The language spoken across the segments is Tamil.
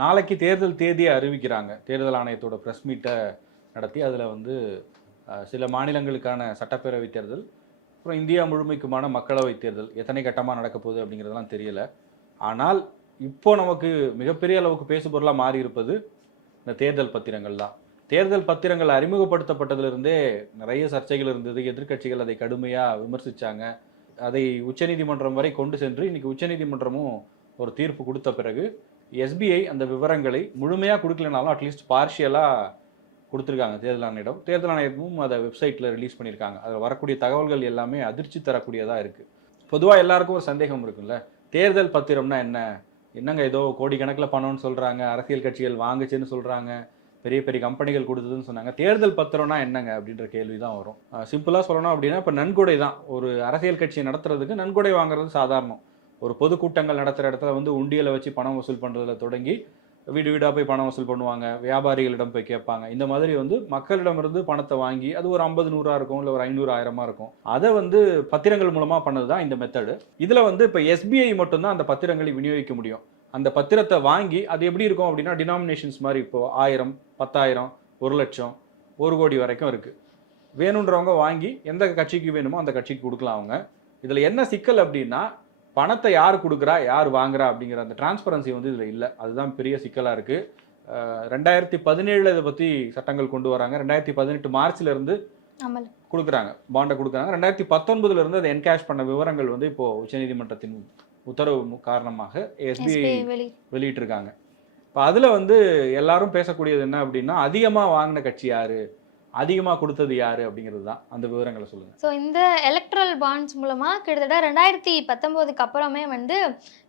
நாளைக்கு தேர்தல் தேதியை அறிவிக்கிறாங்க. தேர்தல் ஆணையத்தோட ப்ரெஸ் மீட்டை நடத்தி அதில் வந்து சில மாநிலங்களுக்கான சட்டப்பேரவை தேர்தல் அப்புறம் இந்தியா முழுமைக்குமான மக்களவை தேர்தல் எத்தனை கட்டமாக நடக்க போகுது அப்படிங்கிறதெல்லாம் தெரியல. ஆனால் இப்போ நமக்கு மிகப்பெரிய அளவுக்கு பேசுபொருளாக மாறி இருப்பது இந்த தேர்தல் பத்திரங்கள் தான். தேர்தல் பத்திரங்கள் அறிமுகப்படுத்தப்பட்டதிலிருந்தே நிறைய சர்ச்சைகள் இருந்தது. எதிர்க்கட்சிகள் அதை கடுமையாக விமர்சிச்சாங்க. அதை உச்சநீதிமன்றம் வரை கொண்டு சென்று இன்றைக்கி உச்சநீதிமன்றமும் ஒரு தீர்ப்பு கொடுத்த பிறகு எஸ்பிஐ அந்த விவரங்களை முழுமையாக கொடுக்கலனாலும் அட்லீஸ்ட் பார்ஷியலாக கொடுத்துருக்காங்க தேர்தல் ஆணையிடம். தேர்தல் ஆணையமும் அதை வெப்சைட்டில் ரிலீஸ் பண்ணியிருக்காங்க. அதில் வரக்கூடிய தகவல்கள் எல்லாமே அதிர்ச்சி தரக்கூடியதாக இருக்குது பொதுவாக எல்லாருக்கும் ஒரு சந்தேகம் இருக்குல்ல தேர்தல் பத்திரம்னா என்ன? என்னங்க ஏதோ கோடிக்கணக்கில் பணம்னு சொல்கிறாங்க அரசியல் கட்சிகள் வாங்குச்சுன்னு சொல்கிறாங்க பெரிய பெரிய கம்பெனிகள் கொடுத்ததுன்னு சொன்னாங்க. தேர்தல் பத்திரம்னா என்னங்க அப்படின்ற கேள்வி தான் வரும் சிம்பிளாக சொல்லணும் அப்படின்னா இப்போ நன்கொடை தான். ஒரு அரசியல் கட்சியை நடத்துறதுக்கு நன்கொடை வாங்குறது சாதாரணம். ஒரு பொதுக்கூட்டங்கள் நடத்துகிற இடத்துல வந்து உண்டியலை வச்சு பணம் வசூல் பண்ணுறதுல தொடங்கி வீடு வீடாக போய் பணம் வசூல் பண்ணுவாங்க. வியாபாரிகளிடம் போய் கேட்பாங்க. இந்த மாதிரி வந்து மக்களிடமிருந்து பணத்தை வாங்கி அது ஒரு ஐம்பது நூறாக இருக்கும் இல்லை ஒரு ஐநூறு ஆயிரமாக இருக்கும். அதை வந்து பத்திரங்கள் மூலமாக பண்ணது தான் இந்த மெத்தடு இதில் வந்து இப்போ எஸ்பிஐ மட்டும்தான் அந்த பத்திரங்களை விநியோகிக்க முடியும். அந்த பத்திரத்தை வாங்கி அது எப்படி இருக்கும் அப்படின்னா டினாமினேஷன்ஸ் மாதிரி இப்போ ஆயிரம் பத்தாயிரம் ஒரு லட்சம் ஒரு கோடி வரைக்கும் இருக்குது வேணுன்றவங்க வாங்கி எந்த கட்சிக்கு வேணுமோ அந்த கட்சிக்கு கொடுக்கலாம் அவங்க. இதில் என்ன சிக்கல் அப்படின்னா பணத்தை யார் கொடுக்குறா யார் வாங்குறா அப்படிங்கிற அந்த டிரான்ஸ்பரன்சி வந்து இதில் இல்லை. அதுதான் பெரிய சிக்கலாக இருக்குது ரெண்டாயிரத்தி பதினேழில் இதை பற்றி சட்டங்கள் கொண்டு வராங்க. ரெண்டாயிரத்தி பதினெட்டு மார்ச்ல இருந்து அமல். கொடுக்குறாங்க. பாண்டை கொடுக்குறாங்க. ரெண்டாயிரத்தி பத்தொன்பதுல இருந்து அதை என்கேஷ் பண்ண விவரங்கள் வந்து இப்போ உச்சநீதிமன்றத்தின் உத்தரவு காரணமாக எஸ்பிஐ எஸ்பிஐ வெளி வெளியிட்டிருக்காங்க. இப்போ அதில் வந்து எல்லாரும் பேசக்கூடியது என்ன அப்படின்னா அதிகமாக வாங்கின கட்சி யாரு? அதிகமாக கொடுத்தது யாரு அப்படிங்கிறது தான் அந்த விவரங்களை சொல்லுங்கள் ஸோ இந்த எலக்ட்ரல் பாண்ட்ஸ் மூலமாக கிட்டத்தட்ட ரெண்டாயிரத்தி பத்தொம்போதுக்கு அப்புறமே வந்து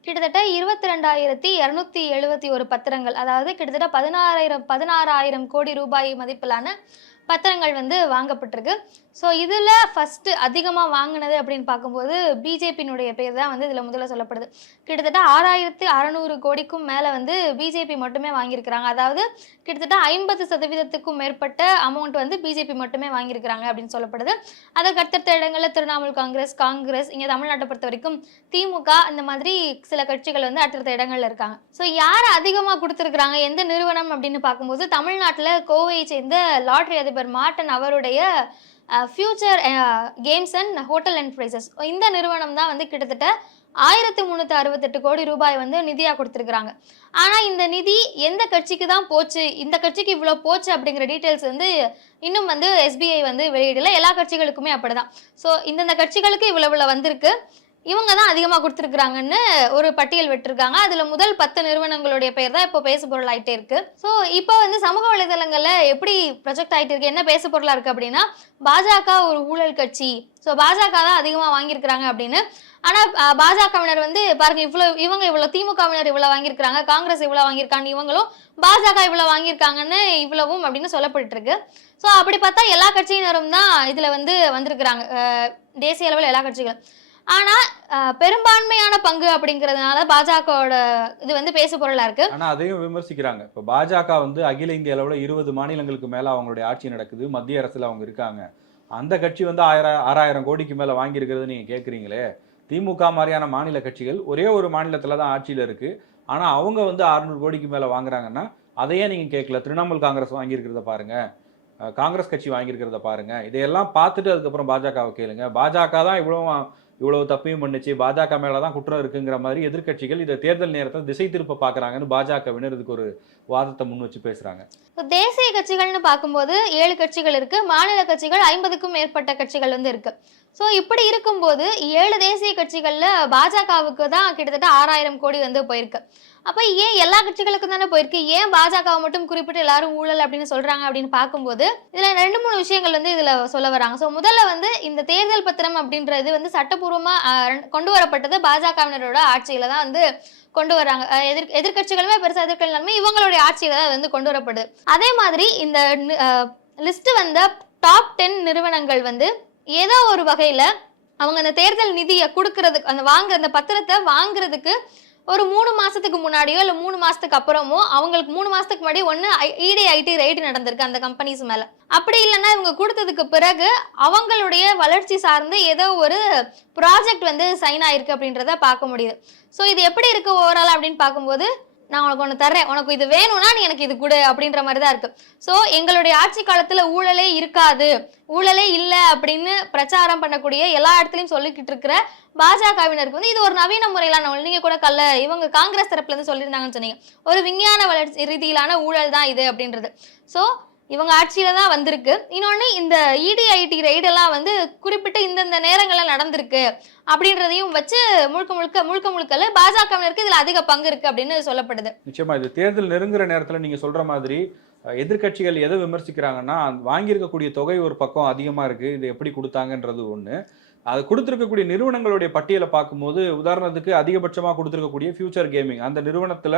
கிட்டத்தட்ட இருபத்தி ரெண்டாயிரத்தி இரநூத்தி எழுபத்தி ஒரு பத்திரங்கள் அதாவது கிட்டத்தட்ட பதினாறாயிரம் பதினாறாயிரம் கோடி ரூபாய் மதிப்பிலான பத்திரங்கள் வந்து வாங்கப்பட்டிருக்கு. ஸோ இதில் ஃபஸ்ட்டு அதிகமாக வாங்கினது அப்படின்னு பார்க்கும்போது பிஜேபியினுடைய பேர் தான் வந்து இதில் முதல்ல சொல்லப்படுது. கிட்டத்தட்ட ஆறாயிரத்து அறநூறு கோடிக்கும் மேலே வந்து பிஜேபி மட்டுமே வாங்கியிருக்கிறாங்க. அதாவது கிட்டத்தட்ட ஐம்பது சதவீதத்துக்கும் மேற்பட்ட அமௌண்ட் வந்து பிஜேபி மட்டுமே வாங்கியிருக்கிறாங்க அப்படின்னு சொல்லப்படுது. அதற்கு அடுத்தடுத்த இடங்களில் திரிணாமுல் காங்கிரஸ் காங்கிரஸ் இங்கே தமிழ்நாட்டை பொறுத்த வரைக்கும் திமுக இந்த மாதிரி சில கட்சிகள் வந்து அடுத்தடுத்த இடங்கள்ல இருக்காங்க. ஸோ யார் அதிகமாக கொடுத்துருக்குறாங்க? எந்த நிறுவனம் அப்படின்னு பார்க்கும்போது தமிழ்நாட்டில் கோவையை சேர்ந்த லாட்ரி அதிபர் மார்டன் அவருடைய future games and hotel enterprises இந்த நிறுவனம் தான் வந்து கிட்டத்தட்ட ஆயிரத்தி முந்நூற்றி அறுபத்தெட்டு கோடி ரூபாய் வந்து நிதியாக கொடுத்துருக்குறாங்க. ஆனால் இந்த நிதி எந்த கட்சிக்கு தான் போச்சு? இந்த கட்சிக்கு இவ்வளோ போச்சு அப்படிங்கிற டீட்டெயில்ஸ் வந்து இன்னும் வந்து எஸ்பிஐ வந்து வெளியிடல. எல்லா கட்சிகளுக்குமே அப்படிதான். ஸோ இந்தந்த கட்சிகளுக்கு இவ்வளோ இவ்வளோ வந்திருக்கு. இவங்க தான் அதிகமாக கொடுத்துருக்குறாங்கன்னு ஒரு பட்டியல் விட்டுருக்காங்க. அதில் முதல் பத்து நிறுவனங்களுடைய பெயர் தான் இப்போ பேசு பொருள் ஆயிட்டே இருக்கு. ஸோ இப்போ வந்து சமூக வலைதளங்களில் எப்படி ப்ரொஜெக்ட் ஆகிட்டு இருக்கு என்ன பேசு பொருளாக இருக்குது அப்படின்னா பாஜக ஒரு ஊழல் கட்சி. ஸோ பாஜக தான் அதிகமாக வாங்கியிருக்கிறாங்க அப்படின்னு. ஆனால் பாஜகவினர் வந்து பாருங்க இவ்வளோ இவங்க இவ்வளோ திமுகவினர் இவ்வளோ வாங்கியிருக்கிறாங்க காங்கிரஸ் இவ்வளோ வாங்கியிருக்காங்க இவங்களும் பாஜக இவ்வளோ வாங்கியிருக்காங்கன்னு இவ்வளவும் அப்படின்னு சொல்லப்பட்டு இருக்கு. ஸோ அப்படி பார்த்தா எல்லா கட்சியினரும் தான் இதில் வந்து வந்திருக்கிறாங்க. தேசிய அளவில் எல்லா கட்சிகளும். ஆனால் பெரும்பான்மையான பங்கு அப்படிங்கிறதுனால பாஜகவோட இது வந்து பேச பொருளாக இருக்கு. ஆனா அதையும் விமர்சிக்கிறாங்க. இப்போ பாஜக வந்து அகில இந்திய அளவில் இருபது மாநிலங்களுக்கு மேல அவங்களுடைய ஆட்சி நடக்குது. மத்திய அரசுல அவங்க இருக்காங்க. அந்த கட்சி வந்து ஆயிரம் ஆறாயிரம் கோடிக்கு மேல வாங்கியிருக்கிறது நீங்க கேக்குறீங்களே? திமுக மாதிரியான மாநில கட்சிகள் ஒரே ஒரு மாநிலத்துல தான் ஆட்சியில இருக்கு. ஆனா அவங்க வந்து அறுநூறு கோடிக்கு மேல வாங்குறாங்கன்னா அதையே நீங்க கேட்கல திரிணாமுல் காங்கிரஸ் வாங்கியிருக்கிறத பாருங்க. காங்கிரஸ் கட்சி வாங்கியிருக்கிறத பாருங்க. இதையெல்லாம் பார்த்துட்டு அதுக்கப்புறம் பாஜகவை கேளுங்க. பாஜக தான் இவ்வளோ இவ்வளவு தப்பையும் பண்ணுச்சு. பாஜக மேல தான் குற்றம் இருக்குங்கிற மாதிரி எதிர்க்கட்சிகள் இதை தேர்தல் நேரத்தில் திசை திருப்ப பாக்குறாங்கன்னு பாஜகவினர் இதுக்கு ஒரு வாதத்தை முன் வச்சு பேசுறாங்க. தேசிய கட்சிகள்னு பார்க்கும்போது ஏழு கட்சிகள் இருக்கு மாநில கட்சிகள் ஐம்பதுக்கும் மேற்பட்ட கட்சிகள் வந்து இருக்கு. ஸோ இப்படி இருக்கும்போது ஏழு தேசிய கட்சிகளில் பாஜகவுக்கு தான் கிட்டத்தட்ட ஆறாயிரம் கோடி வந்து போயிருக்கு. அப்போ ஏன் எல்லா கட்சிகளுக்கும் தானே போயிருக்கு? ஏன் பாஜகவை மட்டும் குறிப்பிட்டு எல்லாரும் ஊழல் அப்படின்னு சொல்றாங்க அப்படின்னு பார்க்கும்போது இதில் ரெண்டு மூணு விஷயங்கள் வந்து இதில் சொல்ல வராங்க. ஸோ முதல்ல வந்து இந்த தேர்தல் பத்திரம் அப்படின்றது வந்து சட்டப்பூர்வமாக கொண்டு வரப்பட்டது பாஜகவினரோட ஆட்சியில் தான் வந்து கொண்டு வராங்க. எதிர் எதிர்கட்சிகளுமே பெருசா எதிர்க்கலாமே இவங்களுடைய ஆட்சியில தான் வந்து கொண்டு வரப்படுது. அதே மாதிரி இந்த லிஸ்ட் வந்த டாப் டென் நிறுவனங்கள் வந்து ஏதோ ஒரு வகையில அவங்க அந்த தேர்தல் நிதியை கொடுக்கறதுக்கு அந்த வாங்குற அந்த பத்திரத்தை வாங்குறதுக்கு ஒரு மூணு மாசத்துக்கு முன்னாடியோ இல்லை மூணு மாசத்துக்கு அப்புறமோ அவங்களுக்கு மூணு மாசத்துக்கு முன்னாடி ஒன்று இடி ஐடி ரைடு நடந்திருக்கு அந்த கம்பெனிஸ் மேல. அப்படி இல்லைன்னா இவங்க கொடுத்ததுக்கு பிறகு அவங்களுடைய வளர்ச்சி சார்ந்து ஏதோ ஒரு ப்ராஜெக்ட் வந்து சைன் ஆயிருக்கு அப்படின்றத பார்க்க முடியுது. ஸோ இது எப்படி இருக்கு ஓவரால் அப்படின்னு பார்க்கும்போது நான் உனக்கு ஒன்று தர்றேன். உனக்கு இது வேணும்னா நீ எனக்கு இது கொடு அப்படின்ற மாதிரி தான் இருக்கு. ஸோ எங்களுடைய ஆட்சி காலத்தில் ஊழலே இருக்காது. ஊழலே இல்லை அப்படின்னு பிரச்சாரம் பண்ணக்கூடிய எல்லா இடத்துலையும் சொல்லிக்கிட்டு இருக்கிற பாஜகவினருக்கு வந்து இது ஒரு நவீன முறையிலான ஊழல். நீங்க கூட கல்ல இவங்க காங்கிரஸ் தரப்புல இருந்து சொல்லியிருந்தாங்கன்னு சொன்னீங்க. ஒரு விஞ்ஞான வளர்ச்சி ரீதியிலான ஊழல் தான் இது அப்படின்றது. ஸோ இவங்க ஆட்சியில தான் வந்திருக்கு. இன்னொன்று இந்த இடிஐடி எல்லாம் வந்து குறிப்பிட்ட இந்தந்த நேரங்கள்ல நடந்திருக்கு அப்படின்றதையும் வச்சு முழுக்க முழுக்க முழுக்க முழுக்கல பாஜகவினருக்கு இதுல அதிக பங்கு இருக்கு அப்படின்னு சொல்லப்படுது. நிச்சயமா இது தேர்தல் நெருங்குற நேரத்துல நீங்க சொல்ற மாதிரி எதிர்கட்சிகள் எதிர்க்கட்சிகள் எதை விமர்சிக்கிறாங்கன்னா வாங்கியிருக்கக்கூடிய தொகை ஒரு பக்கம் அதிகமா இருக்கு இது எப்படி கொடுத்தாங்கன்றது ஒண்ணு. அது கொடுத்துருக்கக்கூடிய நிறுவனங்களுடைய பட்டியலை பார்க்கும்போது உதாரணத்துக்கு அதிகபட்சமாக கொடுத்துருக்கக்கூடிய ஃபியூச்சர் கேமிங் அந்த நிறுவனத்தில்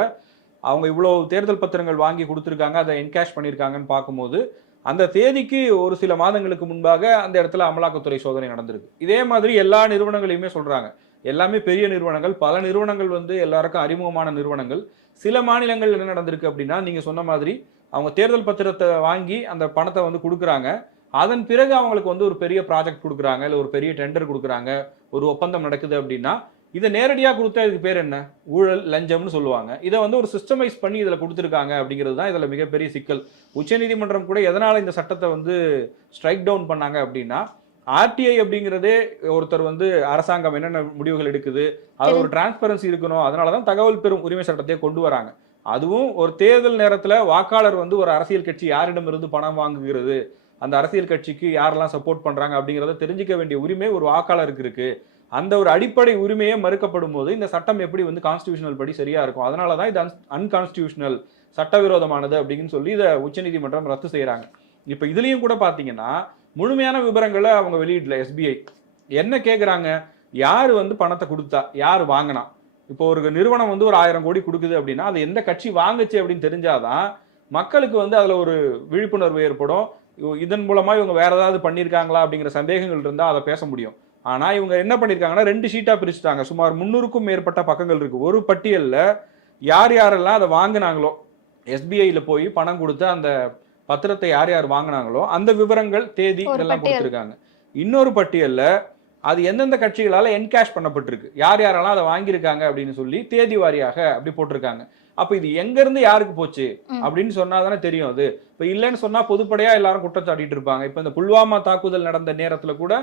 அவங்க இவ்வளோ தேர்தல் பத்திரங்கள் வாங்கி கொடுத்துருக்காங்க அதை என்கேஷ் பண்ணியிருக்காங்கன்னு பார்க்கும்போது அந்த தேதிக்கு ஒரு சில மாதங்களுக்கு முன்பாக அந்த இடத்துல அமலாக்கத்துறை சோதனை நடந்திருக்கு. இதே மாதிரி எல்லா நிறுவனங்களையுமே சொல்கிறாங்க எல்லாமே பெரிய நிறுவனங்கள். பல நிறுவனங்கள் வந்து எல்லாருக்கும் அறிமுகமான நிறுவனங்கள். சில மாநிலங்கள் என்ன நடந்திருக்கு அப்படின்னா நீங்கள் சொன்ன மாதிரி அவங்க தேர்தல் பத்திரத்தை வாங்கி அந்த பணத்தை வந்து கொடுக்குறாங்க. அதன் பிறகு அவங்களுக்கு வந்து ஒரு பெரிய ப்ராஜெக்ட் கொடுக்குறாங்க இல்லை ஒரு பெரிய டெண்டர் கொடுக்குறாங்க. ஒரு ஒப்பந்தம் நடக்குது அப்படின்னா இதை நேரடியாக கொடுத்தா இதுக்கு பேர் என்ன? ஊழல் லஞ்சம்னு சொல்லுவாங்க. இதை வந்து ஒரு சிஸ்டமைஸ் பண்ணி இதில் கொடுத்துருக்காங்க அப்படிங்கிறது தான் இதில் மிகப்பெரிய சிக்கல். உச்சநீதிமன்றம் கூட எதனால் இந்த சட்டத்தை வந்து ஸ்ட்ரைக் டவுன் பண்ணாங்க அப்படின்னா ஆர்டிஐ அப்படிங்கிறதே ஒருத்தர் வந்து அரசாங்கம் என்னென்ன முடிவுகள் எடுக்குது அது ஒரு டிரான்ஸ்பரன்சி இருக்கணும் அதனால தான் தகவல் பெறும் உரிமை சட்டத்தை கொண்டு வராங்க. அதுவும் ஒரு தேர்தல் நேரத்தில் வாக்காளர் வந்து ஒரு அரசியல் கட்சி யாரிடமிருந்து பணம் வாங்குகிறது அந்த அரசியல் கட்சிக்கு யாரெல்லாம் சப்போர்ட் பண்றாங்க அப்படிங்கிறத தெரிஞ்சுக்க வேண்டிய உரிமை ஒரு வாக்காளருக்கு இருக்கு. அந்த ஒரு அடிப்படை உரிமையே மறுக்கப்படும் போது இந்த சட்டம் எப்படி வந்து கான்ஸ்டியூஷனல் படி சரியா இருக்கும்? அதனால தான் இது அன்கான்ஸ்டியூஷனல் சட்டவிரோதமானது அப்படின்னு சொல்லி இதை உச்சநீதிமன்றம் ரத்து செய்கிறாங்க இப்போ இதுலேயும் கூட பார்த்தீங்கன்னா முழுமையான விவரங்களை அவங்க வெளியிடல எஸ்பிஐ என்ன கேட்குறாங்க யார் வந்து பணத்தை கொடுத்தா? யார் வாங்கினா? இப்போ ஒரு நிறுவனம் வந்து ஒரு ஆயிரம் கோடி கொடுக்குது அப்படின்னா அது எந்த கட்சி வாங்குச்சு அப்படின்னு தெரிஞ்சாதான் மக்களுக்கு வந்து அதில் ஒரு விழிப்புணர்வு ஏற்படும். இதன் மூலமாக இவங்க வேற ஏதாவது பண்ணியிருக்காங்களா அப்படிங்கிற சந்தேகங்கள் இருந்தால் அதை பேச முடியும். ஆனா இவங்க என்ன பண்ணிருக்காங்கன்னா ரெண்டு ஷீட்டா பிரிச்சுட்டாங்க. சுமார் முன்னூறுக்கும் மேற்பட்ட பக்கங்கள் இருக்கு. ஒரு பட்டியல்ல யார் யாரெல்லாம் அதை வாங்குனாங்களோ எஸ்பிஐல போய் பணம் கொடுத்து அந்த பத்திரத்தை யார் யார் வாங்குனாங்களோ அந்த விவரங்கள் தேதி இதெல்லாம். கொடுத்துருக்காங்க. இன்னொரு பட்டியல்ல அது எந்தெந்த கட்சிகளால என்கேஷ் பண்ணப்பட்டிருக்கு. யார் யாரெல்லாம் அதை வாங்கியிருக்காங்க அப்படின்னு சொல்லி தேதி வாரியாக அப்படி போட்டிருக்காங்க. அப்ப இது எங்க இருந்து யாருக்கு போச்சு. அப்படின்னு சொன்னா தானே தெரியும் அது. இப்ப இல்லைன்னு சொன்னா பொதுப்படையா எல்லாரும் குற்றம் சாட்டிட்டு இருப்பாங்க. இப்ப இந்த புல்வாமா தாக்குதல் நடந்த நேரத்துல கூட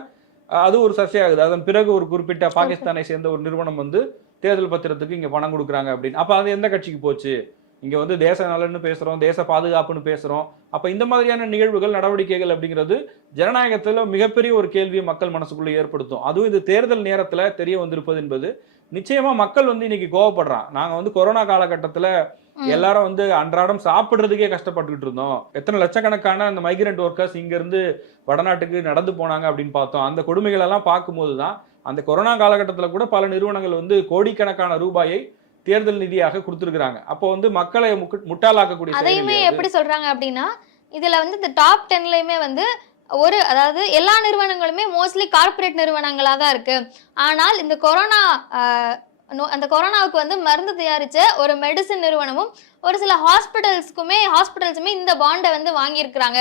அது ஒரு சர்ச்சையாகுது. அதன் பிறகு ஒரு குறிப்பிட்ட பாகிஸ்தானை சேர்ந்த ஒரு நிறுவனம் வந்து தேர்தல் பத்திரத்துக்கு இங்க பணம் கொடுக்குறாங்க அப்படின்னு. அப்ப அது எந்த கட்சிக்கு போச்சு? இங்க வந்து தேச நலன்னு பேசுறோம் தேச பாதுகாப்புன்னு பேசுறோம். அப்ப இந்த மாதிரியான நிகழ்வுகள் நடவடிக்கைகள் அப்படிங்கிறது ஜனநாயகத்துல மிகப்பெரிய ஒரு கேள்வியை மக்கள் மனசுக்குள்ள ஏற்படுத்தும். அதுவும் இது தேர்தல் நேரத்துல தெரிய வந்திருப்பது என்பது நிச்சயமா மக்கள் வந்து இன்னைக்கு கோவப்படுறான். நாங்க வந்து கொரோனா காலகட்டத்துல. எல்லாரும் வந்து அன்றாடம் சாப்பிடுறதுக்கே கஷ்டப்பட்டுக்கிட்டு இருந்தோம். எத்தனை லட்சக்கணக்கான அந்த மைக்ரண்ட் ஒர்க்கர்ஸ் இங்க இருந்து வடநாட்டுக்கு நடந்து போனாங்க அப்படின்னு பார்த்தோம். அந்த கொடுமைகள் எல்லாம் பார்க்கும்போது தான் அந்த கொரோனா காலகட்டத்துல கூட பல நிறுவனங்கள் வந்து கோடிக்கணக்கான ரூபாயை தேர்தல் நிதியாக கொடுத்துருக்காங்க அப்போ வந்து மக்களை முக்கு- முட்டாளாக்கக்கூடிய அதையுமே? எப்படி சொல்றாங்க அப்படின்னா இதுல வந்து இந்த டாப் டென்லயுமே வந்து ஒரு அதாவது எல்லா நிறுவனங்களுமே மோஸ்ட்லி கார்ப்பரேட் நிறுவனங்களா தான் இருக்கு. ஆனால் இந்த கொரோனா அந்த கொரோனாவுக்கு வந்து மருந்து தயாரிச்ச ஒரு மெடிசின் நிறுவனமும் ஒரு சில ஹாஸ்பிட்டல்ஸ்க்குமே ஹாஸ்பிட்டல்ஸுமே இந்த பாண்டை வந்து வாங்கியிருக்கிறாங்க.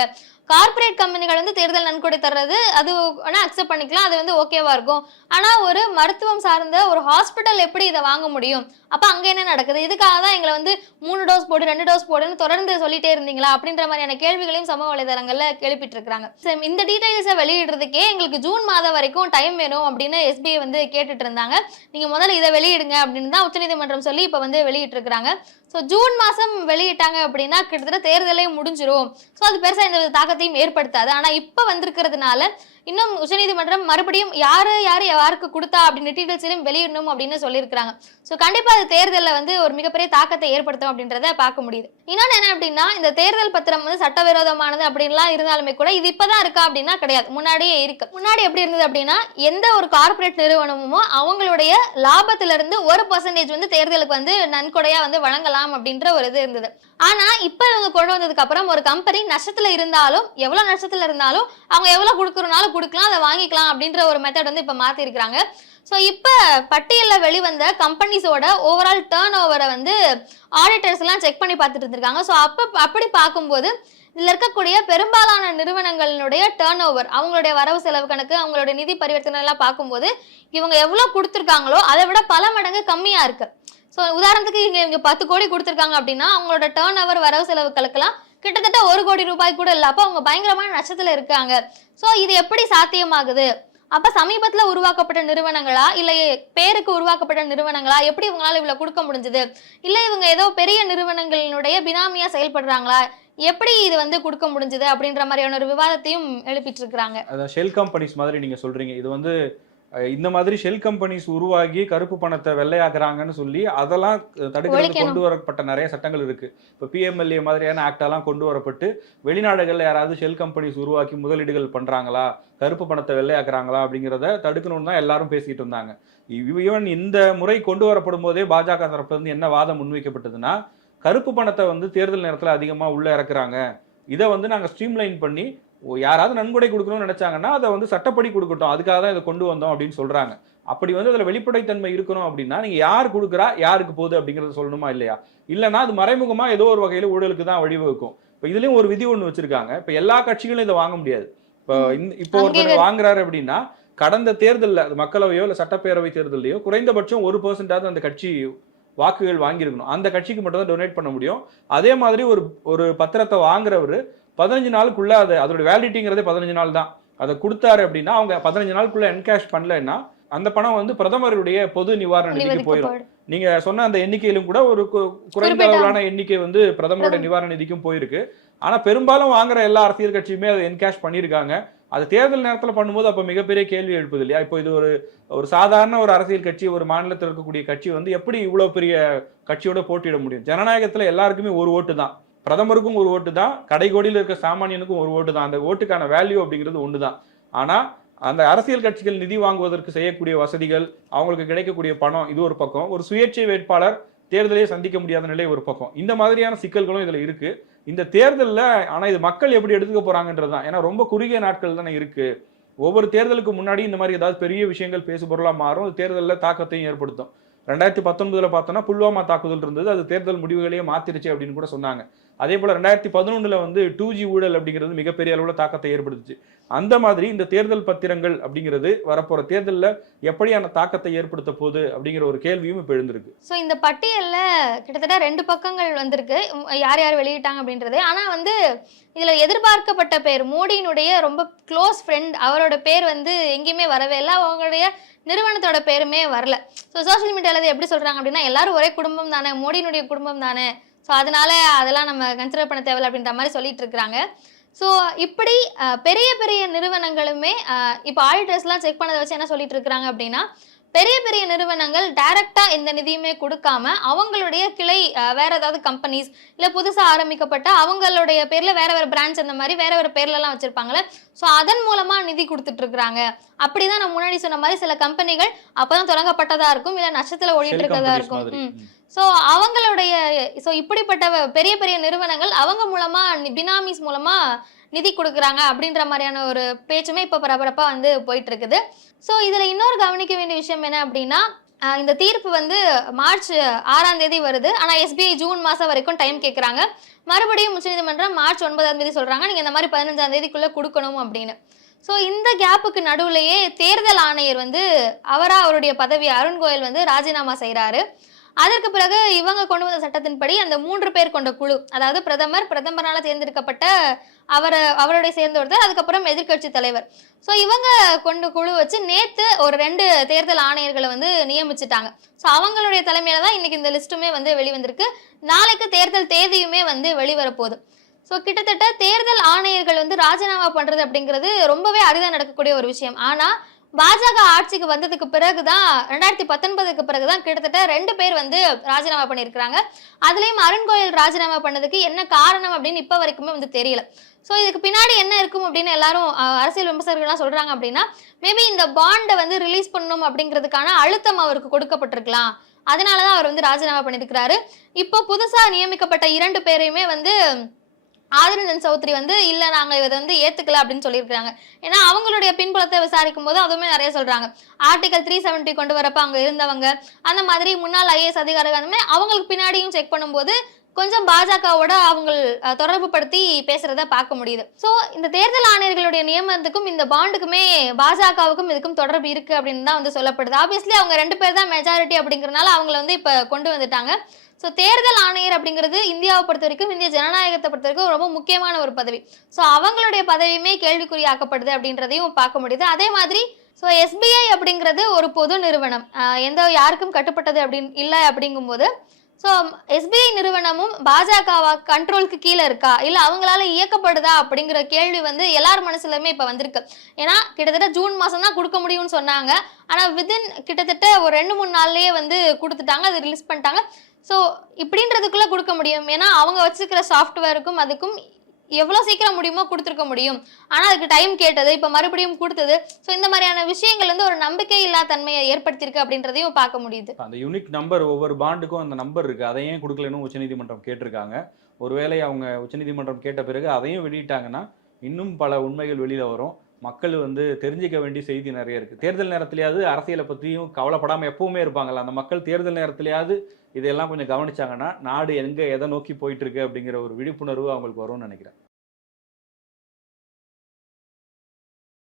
கார்ப்பரேட் கம்பெனிகள் வந்து தேர்தல் நன்கொடை தர்றது அது ஆனால் அக்செப்ட் பண்ணிக்கலாம் அது வந்து ஓகேவா இருக்கும். ஆனா ஒரு மருத்துவம் சார்ந்த ஒரு ஹாஸ்பிட்டல் எப்படி இதை வாங்க முடியும்? அப்ப அங்க என்ன நடக்குது? இதுக்காக தான் எங்களை வந்து மூணு டோஸ் போடு ரெண்டு டோஸ் போடுன்னு தொடர்ந்து சொல்லிட்டே இருந்தீங்களா? அப்படின்ற மாதிரியான கேள்விகளையும் சமூக வலைதளங்கள்ல எழுப்பிட்டு இருக்காங்க சரி, இந்த டீடைல்ஸை வெளியிடுறதுக்கே எங்களுக்கு ஜூன் மாதம் வரைக்கும் டைம் வேணும் அப்படின்னு எஸ்பிஐ வந்து கேட்டுட்டு இருந்தாங்க. நீங்க முதல்ல இதை வெளியிடுங்க அப்படின்னு தான் உச்சநீதிமன்றம் சொல்லி இப்ப வந்து வெளியிட்டு இருக்கிறாங்க ஸோ ஜூன் மாதம் வெளியிட்டாங்க அப்படின்னா கிட்டத்தட்ட தேர்தலே முடிஞ்சிடும் ஸோ அது பெருசாக எந்த தாக்கத்தையும் ஏற்படுத்தாது. ஆனால் இப்போ வந்திருக்கிறதுனால இன்னும் உச்சநீதிமன்றம் மறுபடியும் யாரு யாரு யாருக்கு கொடுத்தா அப்படின்னு டீடைல்ஸையும் வெளியிடணும் அப்படின்னு சொல்லியிருக்காங்க ஸோ கண்டிப்பா அது தேர்தலில் வந்து ஒரு மிகப்பெரிய தாக்கத்தை ஏற்படுத்தும் அப்படின்றத பார்க்க முடியுது. இன்னொன்று என்ன அப்படின்னா இந்த தேர்தல் பத்திரம் வந்து சட்டவிரோதமானது அப்படின்லாம் இருந்தாலுமே கூட இது இப்பதான் இருக்கா அப்படின்னா கிடையாது. முன்னாடியே இருக்கு. முன்னாடி எப்படி இருந்தது அப்படின்னா எந்த ஒரு கார்ப்பரேட் நிறுவனமுமோ அவங்களுடைய லாபத்திலிருந்து ஒரு பர்சன்டேஜ் வந்து தேர்தலுக்கு வந்து நன்கொடையா வந்து வழங்கலாம் அப்படின்ற ஒரு இது இருந்தது. ஆனா இப்ப இவங்க கொண்டு வந்ததுக்கு அப்புறம் ஒரு கம்பெனி நஷ்டத்துல இருந்தாலும் எவ்வளவு நஷ்டத்துல இருந்தாலும் அவங்க எவ்வளவு கொடுக்கறனாலும் கொடுக்கலாம் அதை வாங்கிக்கலாம் அப்படின்ற ஒரு மெத்தட் வந்து இப்போ மாற்றிருக்கிறாங்க ஸோ இப்போ பட்டியலில் வெளிவந்த கம்பெனிஸோட ஓவரால் டேர்ன் ஓவரை வந்து ஆடிட்டர்ஸ் எல்லாம் செக் பண்ணி பார்த்துட்டு இருந்திருக்காங்க. ஸோ அப்போ அப்படி பார்க்கும்போது இதில் இருக்கக்கூடிய பெரும்பாலான நிறுவனங்களினுடைய டேர்ன் ஓவர் அவங்களுடைய வரவு செலவு கணக்கு அவங்களுடைய நிதி பரிவர்த்தனை எல்லாம் பார்க்கும்போது இவங்க எவ்வளோ கொடுத்துருக்காங்களோ அதை விட பல மடங்கு கம்மியாக இருக்குது ஸோ உதாரணத்துக்கு இங்கே இவங்க பத்து கோடி கொடுத்துருக்காங்க அப்படின்னா அவங்களோட டேர்ன் ஓவர் வரவு செலவுகளுக்கெல்லாம் கிட்டத்தட்ட ஒரு கோடி ரூபாய் கூட இல்லை. அப்போ அவங்க பயங்கரமான நஷ்டத்தில் இருக்காங்க. ஸோ இது எப்படி சாத்தியமாகுது? அப்போ சமீபத்தில் உருவாக்கப்பட்ட நிறுவனங்களா? இல்லை பேருக்கு உருவாக்கப்பட்ட நிறுவனங்களா? எப்படி இவங்களால இவ்வளோ கொடுக்க முடிஞ்சது? இல்லை இவங்க ஏதோ பெரிய நிறுவனங்களினுடைய பினாமியா செயல்படுறாங்களா? எப்படி இது வந்து கொடுக்க முடிஞ்சது? அப்படின்ற மாதிரியான ஒரு விவாதத்தையும் எழுப்பிட்டு இருக்கிறாங்க. அதான் ஷெல் கம்பெனிஸ் மாதிரி நீங்க சொல்றீங்க. இது வந்து இந்த மாதிரி ஷெல் கம்பெனிஸ் உருவாகி கருப்பு பணத்தை வெள்ளையாக்குறாங்கன்னு சொல்லி அதெல்லாம் தடுக்கிறது ஒழிக்கணும். கொண்டு வரப்பட்ட நிறைய சட்டங்கள் இருக்கு. இப்போ பிஎம்எல்ஏ மாதிரியான ஆக்ட் எல்லாம் கொண்டு வரப்பட்டு வெளிநாடுகள்ல யாராவது ஷெல் கம்பெனிஸ் உருவாக்கி முதலீடுகள் பண்றாங்களா? கருப்பு பணத்தை வெள்ளையாக்குறாங்களா? அப்படிங்கிறத தடுக்கணும்னு தான் எல்லாரும் பேசிக்கிட்டு இருந்தாங்க. ஈவன் இந்த முறை கொண்டு வரப்படும் போதே பாஜக தரப்புல இருந்து என்ன வாதம் முன்வைக்கப்பட்டதுன்னா கருப்பு பணத்தை வந்து தேர்தல் நேரத்துல அதிகமா உள்ள இறக்குறாங்க. இதை வந்து நாங்க ஸ்ட்ரீம்லைன் பண்ணி யாராவது நன்கொடை கொடுக்கணும்னு நினைச்சாங்கன்னா அதை வந்து சட்டப்படி கொடுக்கட்டும். அதுக்காக தான் இதை கொண்டு வந்தோம் அப்படின்னு சொல்றாங்க. அப்படி வந்து அதுல வெளிப்படைத்தன்மை இருக்கணும் அப்படின்னா நீங்க யார் கொடுக்குறா யாருக்கு போகுது அப்படிங்கறத சொல்லணுமா இல்லையா? இல்லைன்னா அது மறைமுகமா ஏதோ ஒரு வகையில ஊழலுக்கு தான் வழிவகுக்கும். இப்போ இதுலயும் ஒரு விதி ஒண்ணு வச்சிருக்காங்க. இப்போ எல்லா கட்சிகளும் இதை வாங்க முடியாது. இப்போ இந்த இப்போ ஒருத்தர் வாங்குறாரு அப்படின்னா கடந்த தேர்தல்ல மக்களவையோ இல்ல சட்டப்பேரவை தேர்தலையோ குறைந்தபட்சம் ஒரு பர்சன்டாவது அந்த கட்சி வாக்குகள் வாங்கியிருக்கணும். அந்த கட்சிக்கு மட்டும் தான் டொனேட் பண்ண முடியும். அதே மாதிரி ஒரு ஒரு பத்திரத்தை வாங்குறவர் பதினஞ்சு நாளுக்குள்ள அது அதோட வேலிடிட்டிங்கிறதே பதினஞ்சு நாள் தான். அதை கொடுத்தாரு அப்படின்னா அவங்க பதினஞ்சு நாளுக்குள்ள என்கேஷ் பண்ணலைன்னா அந்த பணம் வந்து பிரதமருடைய பொது நிவாரண நிதிக்கு போயிடும். நீங்க சொன்ன அந்த எண்ணிக்கையிலும் கூட ஒரு குறைந்த அளவிலான எண்ணிக்கை வந்து பிரதமருடைய நிவாரண நிதிக்கும் போயிருக்கு. ஆனா பெரும்பாலும் வாங்குற எல்லா அரசியல் கட்சியுமே அதை என்கேஷ் பண்ணியிருக்காங்க. அது தேர்தல் நேரத்துல பண்ணும்போது அப்ப மிகப்பெரிய கேள்வி எழுப்புது இல்லையா? இப்போ இது ஒரு ஒரு சாதாரண ஒரு அரசியல் கட்சி ஒரு மாநிலத்தில் இருக்கக்கூடிய கட்சி வந்து எப்படி இவ்வளவு பெரிய கட்சியோட போட்டியிட முடியும்? ஜனநாயகத்துல எல்லாருக்குமே ஒரு ஓட்டு தான். பிரதமருக்கும் ஒரு ஓட்டு தான் கடைகோடியில் இருக்க சாமானியனுக்கும் ஒரு ஓட்டு தான். அந்த ஓட்டுக்கான வேல்யூ அப்படிங்கிறது ஒன்று தான் ஆனால் அந்த அரசியல் கட்சிகள் நிதி வாங்குவதற்கு செய்யக்கூடிய வசதிகள் அவங்களுக்கு கிடைக்கக்கூடிய பணம் இது ஒரு பக்கம். ஒரு சுயேட்சை வேட்பாளர் தேர்தலே சந்திக்க முடியாத நிலை ஒரு பக்கம். இந்த மாதிரியான சிக்கல்களும் இதில் இருக்கு. இந்த தேர்தலில் ஆனால் இது மக்கள் எப்படி எடுத்துக்க போறாங்கன்றது தான். ஏன்னா ரொம்ப குறுகிய நாட்கள் தானே இருக்கு. ஒவ்வொரு தேர்தலுக்கு முன்னாடி இந்த மாதிரி ஏதாவது பெரிய விஷயங்கள் பேசுபொருளாக மாறும். தேர்தலில் தாக்கத்தையும் ஏற்படுத்தும். ரெண்டாயிரத்தி பத்தொன்பதுல பார்த்தோம்னா புல்வாமா தாக்குதல் இருந்தது. அது தேர்தல் முடிவுகளையே மாத்திருச்சு அப்படின்னு கூட சொன்னாங்க. அதே போல் ரெண்டாயிரத்தி பதினொன்றில் வந்து டூ ஜி ஊழல் அப்படிங்கிறது மிகப்பெரிய அளவில் தாக்கத்தை ஏற்படுத்துச்சு. அந்த மாதிரி இந்த தேர்தல் பத்திரங்கள் அப்படிங்கிறது வரப்போகிற தேர்தலில் எப்படியான தாக்கத்தை ஏற்படுத்த போகுது அப்படிங்கிற ஒரு கேள்வியும் இப்போ எழுந்திருக்கு. ஸோ இந்த பட்டியலில் கிட்டத்தட்ட ரெண்டு பக்கங்கள் வந்திருக்கு. யார் யார் வெளியிட்டாங்க அப்படின்றது. ஆனால் வந்து இதில் எதிர்பார்க்கப்பட்ட பேர் மோடியினுடைய ரொம்ப க்ளோஸ் ஃப்ரெண்ட் அவரோட பேர் வந்து எங்கேயுமே வரவே இல்லை. அவங்களுடைய நிறுவனத்தோட பேருமே வரல. ஸோ சோஷியல் மீடியாவில் எப்படி சொல்கிறாங்க அப்படின்னா எல்லாரும் ஒரே குடும்பம் தானே மோடியினுடைய குடும்பம் தானே. ஸோ அதனால அதெல்லாம் நம்ம கன்சிடர் பண்ண தேவையில்ல அப்படின்ற மாதிரி சொல்லிட்டு இருக்கிறாங்க. ஸோ இப்படி பெரிய பெரிய நிறுவனங்களுமே இப்போ ஆடிட்டர்ஸ்லாம் செக் பண்ணதை வச்சு என்ன சொல்லிட்டு இருக்கிறாங்க அப்படின்னா பெரிய பெரிய நிறுவனங்கள் டைரக்டா எந்த நிதியுமே கொடுக்காம அவங்களுடைய கிளை வேற ஏதாவது கம்பெனிஸ் இல்ல புதுசா ஆரம்பிக்கப்பட்ட அவங்களுடைய பேர்ல வேற வேற பிரான்ச் அந்த மாதிரி வேற வேற பேர்ல எல்லாம் வச்சிருப்பாங்கல்ல. சோ அதன் மூலமா நிதி கொடுத்துட்டு இருக்காங்க அப்படிதான் நான் முன்னாடி சொன்ன மாதிரி சில கம்பெனிகள் அப்பதான் தொடங்கப்பட்டதா இருக்கும் இல்ல நஷ்டத்துல ஓடிட்டு Shell இருக்கிறதா இருக்கும். ஸோ அவங்களுடைய ஸோ இப்படிப்பட்ட பெரிய பெரிய நிறுவனங்கள் அவங்க மூலமா பினாமிஸ் மூலமா நிதி கொடுக்குறாங்க அப்படின்ற மாதிரியான ஒரு பேச்சுமே இப்போ பரபரப்பாக வந்து போயிட்டு இருக்குது ஸோ இதில் இன்னொரு கவனிக்க வேண்டிய விஷயம் என்ன அப்படின்னா இந்த தீர்ப்பு வந்து மார்ச் ஆறாம் தேதி வருது. ஆனால் எஸ்பிஐ ஜூன் மாதம் வரைக்கும் டைம் கேட்குறாங்க மறுபடியும் உச்சநீதிமன்றம் மார்ச் ஒன்பதாம் தேதி சொல்கிறாங்க நீங்கள் இந்த மாதிரி பதினஞ்சாம் தேதிக்குள்ளே கொடுக்கணும் அப்படின்னு. ஸோ இந்த கேப்புக்கு நடுவுலையே தேர்தல் ஆணையர் வந்து அவராக அவருடைய பதவி அருண் கோயல் வந்து ராஜினாமா செய்கிறாரு அதற்கு பிறகு இவங்க கொண்டு வந்த சட்டத்தின்படி அந்த மூன்று பேர் கொண்ட குழு அதாவது பிரதமர் பிரதமரால் தேர்ந்தெடுக்கப்பட்ட அவர் அவருடைய சேர்ந்த ஒருத்தர் அதுக்கப்புறம் எதிர்க்கட்சி தலைவர். ஸோ இவங்க கொண்டு குழு வச்சு நேற்று ஒரு ரெண்டு தேர்தல் ஆணையர்களை வந்து நியமிச்சிட்டாங்க. ஸோ அவங்களுடைய தலைமையில தான் இன்னைக்கு இந்த லிஸ்ட்டுமே வந்து வெளிவந்திருக்கு. நாளைக்கு தேர்தல் தேதியுமே வந்து வெளிவரப்போகுது. ஸோ கிட்டத்தட்ட தேர்தல் ஆணையர்கள் வந்து ராஜினாமா பண்ணுறது அப்படிங்கிறது ரொம்பவே அரிதாக நடக்கக்கூடிய ஒரு விஷயம். ஆனால் பாஜக ஆட்சிக்கு வந்ததுக்கு பிறகுதான் ரெண்டாயிரத்தி பத்தொன்பதுக்கு பிறகுதான் கிட்டத்தட்ட ரெண்டு பேர் வந்து ராஜினாமா பண்ணியிருக்கிறாங்க. அதுலயும் அருண் கோயல் ராஜினாமா பண்ணதுக்கு என்ன காரணம் அப்படின்னு இப்ப வரைக்குமே வந்து தெரியல. ஸோ இதுக்கு பின்னாடி என்ன இருக்கும் அப்படின்னு எல்லாரும் அரசியல் விமர்சகர்கள்லாம் சொல்றாங்க அப்படின்னா மேபி இந்த பாண்டை வந்து ரிலீஸ் பண்ணணும் அப்படிங்கிறதுக்கான அழுத்தம் அவருக்கு கொடுக்கப்பட்டிருக்கலாம். அதனாலதான் அவர் வந்து ராஜினாமா பண்ணியிருக்கிறாரு. இப்போ புதுசா நியமிக்கப்பட்ட இரண்டு பேரையுமே வந்து ஆதிரஞ்சன் சௌத்ரி வந்து இல்ல நாங்க இதை வந்து ஏத்துக்கல அப்படின்னு சொல்லியிருக்காங்க ஏன்னா அவங்களுடைய பின்புலத்தை விசாரிக்கும் போது அதுவுமே நிறைய சொல்றாங்க. ஆர்டிகல் த்ரீ செவன்டி கொண்டு வரப்ப அங்க இருந்தவங்க அந்த மாதிரி முன்னாள் ஐஏஎஸ் அதிகாரிகள் அந்த மாதிரி அவங்களுக்கு பின்னாடியும் செக் பண்ணும்போது கொஞ்சம் பாஜகவோட அவங்க தொடர்பு படுத்தி பேசுறத பார்க்க முடியுது. ஸோ இந்த தேர்தல் ஆணையர்களுடைய நியமனத்துக்கும் இந்த பாண்டுக்குமே பாஜகவுக்கும் இதுக்கும் தொடர்பு இருக்கு அப்படின்னு தான் வந்து சொல்லப்படுது. ஆப்வியஸ்லி அவங்க ரெண்டு பேர் தான் மெஜாரிட்டி அப்படிங்கிறனால அவங்கள வந்து இப்போ கொண்டு வந்துட்டாங்க. ஸோ தேர்தல் ஆணையர் அப்படிங்கிறது இந்தியாவை பொறுத்த வரைக்கும் இந்திய ஜனநாயகத்தை பொறுத்த வரைக்கும் ரொம்ப முக்கியமான ஒரு பதவி. ஸோ அவங்களுடைய பதவியுமே கேள்விக்குறியாக்கப்படுது அப்படின்றதையும் பார்க்க முடியுது. அதே மாதிரி ஸோ எஸ்பிஐ அப்படிங்கிறது ஒரு பொது நிறுவனம். எந்த யாருக்கும் கட்டுப்பட்டது அப்படின் இல்லை அப்படிங்கும்போது ஸோ எஸ்பிஐ நிறுவனமும் பாஜகவா கண்ட்ரோலுக்கு கீழே இருக்கா? இல்லை அவங்களால இயக்கப்படுதா அப்படிங்கிற கேள்வி வந்து எல்லார் மனசுலையுமே இப்போ வந்திருக்கு. ஏன்னா கிட்டத்தட்ட ஜூன் மாதம் தான் கொடுக்க முடியும்னு சொன்னாங்க. ஆனால் வித்தின் கிட்டத்தட்ட ஒரு ரெண்டு மூணு நாள்லேயே வந்து கொடுத்துட்டாங்க. அது ரிலீஸ் பண்ணிட்டாங்க. ஸோ இப்படின்றதுக்குள்ள கொடுக்க முடியும். ஏன்னா அவங்க வச்சுருக்கிற சாஃப்ட்வேருக்கும் அதுக்கும் எவ்வளோ சீக்கிரம் முடியுமோ கொடுத்துருக்க முடியும். ஆனால் அதுக்கு டைம் கேட்டது இப்போ மறுபடியும் கொடுத்தது. ஸோ இந்த மாதிரியான விஷயங்கள் வந்து ஒரு நம்பிக்கை இல்லா தன்மையை ஏற்படுத்தியிருக்கு அப்படின்றதையும் பார்க்க முடியுது. அந்த யூனிக் நம்பர் ஒவ்வொரு பாண்டுக்கும் அந்த நம்பர் இருக்கு. அதை ஏன் கொடுக்கலன்னு உச்சநீதிமன்றம் கேட்டிருக்காங்க. ஒருவேளை அவங்க உச்சநீதிமன்றம் கேட்ட பிறகு அதையும் வெளியிட்டாங்கன்னா இன்னும் பல உண்மைகள் வெளியில் வரும். மக்கள் வந்து தெரிஞ்சுக்க வேண்டிய செய்தி நிறைய இருக்குது தேர்தல் நேரத்திலேயாவது அரசியலை பற்றியும் கவலைப்படாமல் எப்பவுமே இருப்பாங்கல்ல அந்த மக்கள் தேர்தல் நேரத்திலேயாவது இதெல்லாம் கொஞ்சம் கவனிச்சாங்கன்னா நாடு எங்கே எதை நோக்கி போயிட்டு இருக்கு அப்படிங்கிற ஒரு விழிப்புணர்வு அவங்களுக்கு வரும்னு நினைக்கிறேன்.